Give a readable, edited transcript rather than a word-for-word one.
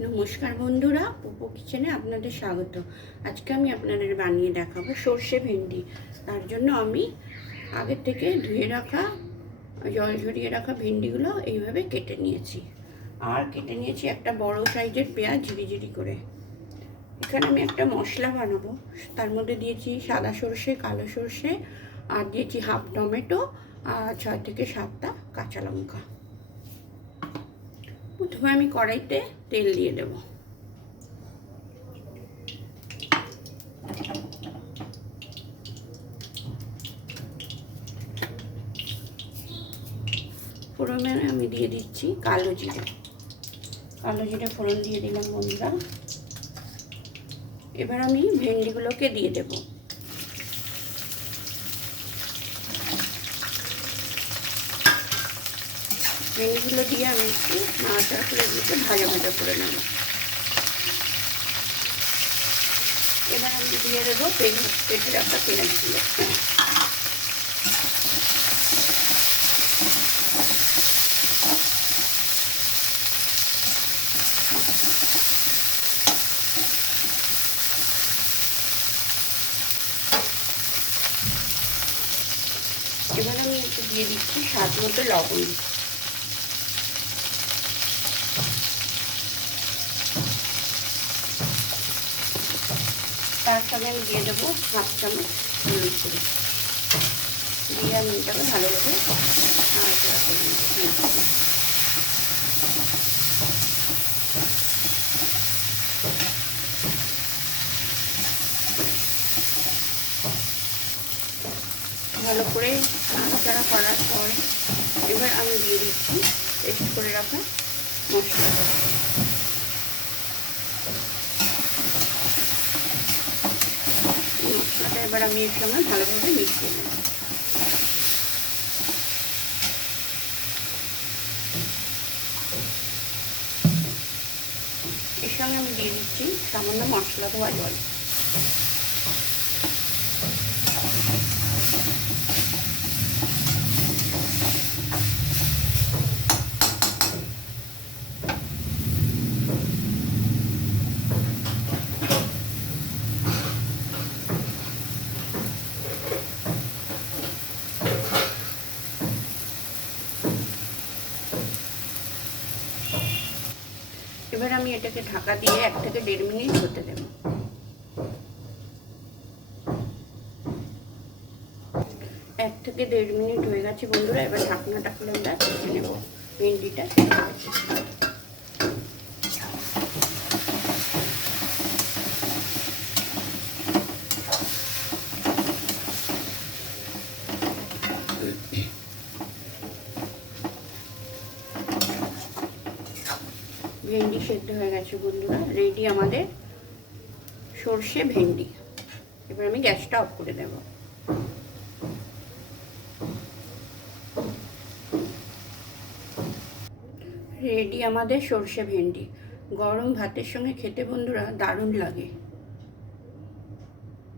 নমস্কার বন্ধুরা, পুপো কিচেনে আপনাদের স্বাগত। আজকে আমি আপনাদের বানিয়ে দেখাবো সর্ষে ভেন্ডি। তার জন্য আমি আগে থেকে ধুয়ে রাখা, জল ঝরিয়ে রাখা ভেন্ডিগুলো এইভাবে কেটে নিয়েছি। আর কেটে নিয়েছি একটা বড় সাইজের পেঁয়াজ ঝিরিঝিরি করে। এখানে আমি একটা মশলা বানাবো। তার মধ্যে দিয়েছি সাদা সর্ষে, কালো সর্ষে, আর দিয়েছি হাফ টমেটো, আর 6 থেকে 7টা কাঁচা লঙ্কা। প্রথমে আমি কড়াইতে তেল দিয়ে দেব। ফোড়নে আমি দিয়ে দিচ্ছি কালো জিরে। ফোড়ন দিয়ে দিলাম বন্ধুরা। এবার আমি ভেন্ডিগুলোকে দিয়ে দেব। ভেন্ডিগুলো দিয়ে আমি একটু নাড়াচাড়া করে দিতে ভাজা ভাজা করে নেব। এবার আমি দিয়ে দেবো কেটে রাখা পেঁয়াজগুলো। এবার আমি একটু দিয়ে দিচ্ছি স্বাদ মতো লবণ। তার সঙ্গে আমি দিয়ে দেবো হাফ চামচ হলুদ গুঁড়ো। দিয়ে আমি এটাকে ভালোভাবে নাড়াচাড়া করে নেব। ভালো করে নাড়াচাড়া করার পর এবার আমি দিয়ে দিচ্ছি পেস্ট করে রাখা মশলা। মশলাটা এবার আমি এর সঙ্গে ভালোভাবে মিশিয়ে নেব। এর সঙ্গে আমি দিয়ে দিচ্ছি সামান্য মশলা ধোয়া জল। এবার আমি এটাকে ঢাকা দিয়ে 1 থেকে 1.5 মিনিট হতে দেব। 1 থেকে 1.5 মিনিট হয়ে গেছে বন্ধুরা। এবার ঢাকনাটা খুলে আমরা দেখে নেব ভেন্ডিটা। ভেন্ডি সেদ্ধ হয়ে গেছে বন্ধুরা। রেডি আমাদের সর্ষে ভেন্ডি। এবার আমি গ্যাসটা অফ করে দেব। রেডি আমাদের সর্ষে ভেন্ডি। গরম ভাতের সঙ্গে খেতে বন্ধুরা দারুণ লাগে।